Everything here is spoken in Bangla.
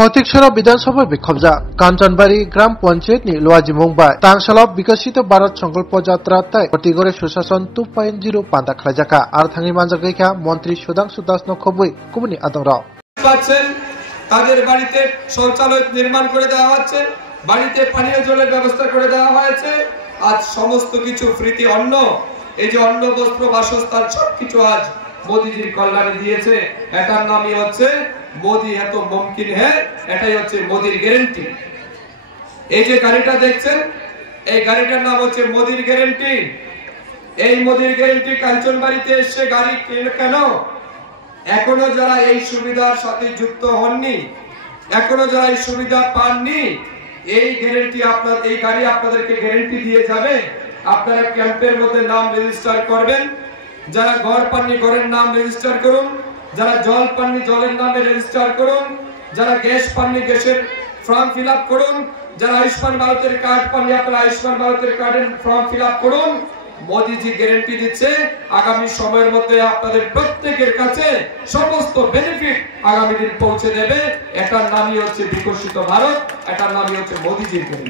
फतिकसरा विधानसभा बिखबजा कांचनबाड़ी ग्राम पंचायत नि लुआजी मुंबाई तांगसालाव विकसित भारत संकल्प यात्रा तय फतिगरे सुशासन 2.0 पांदा खालाजाका आर थांगि मानजागैखा मंत्री सुधांशु दास नखबुई कुबुनि आदंराव পাচ্ছেন তাদের বাড়িতে শৌচালয় নির্মাণ করে দেওয়া হচ্ছে বাড়িতে পানীয় জলের ব্যবস্থা করে দেওয়া হয়েছে আজ সমস্ত কিছু ফ্রিতে অন্ন এই যে অন্ন বস্ত্র বাসস্থান সবকিছু আজ মোদিজির কল্যাণে দিয়েছে এটার নামই হচ্ছে মোদি এত মুমকিন है এটাই হচ্ছে মোদির গ্যারান্টি এই যে গাড়িটা দেখছেন এই গাড়িটার নাম হচ্ছে মোদির গ্যারান্টি এই মোদির গ্যারান্টি কাঞ্চনবাড়িতে এসে গাড়ি কেন এখনো যারা এই সুবিধার সাথে যুক্ত হননি এখনো যারা এই সুবিধা পাননি এই গ্যারান্টি আপনাদের এই গাড়ি আপনাদেরকে গ্যারান্টি দিয়ে যাবে আপনারা ক্যাম্পের মধ্যে নাম রেজিস্টার করবেন যারা ঘর পাননি ঘরের নাম রেজিস্টার করুন যারা জল পাননি জলের নামে রেজিস্টার করুন যারা গ্যাস পাননি গ্যাসের ফর্ম ফিল আপ করুন যারা আয়ুষ্মান ভারতের কার্ড পাননি আপনারা আয়ুষ্মান ভারতের কার্ডের ফর্ম ফিল আপ করুন মোদিজি গ্যারান্টি দিচ্ছে আগামী সময়ের মধ্যে আপনাদের প্রত্যেকের কাছে সমস্ত বেনিফিট আগামী দিন পৌঁছে দেবে এটার নামই হচ্ছে বিকশিত ভারত এটার নামই হচ্ছে মোদিজির গ্যারান্টি।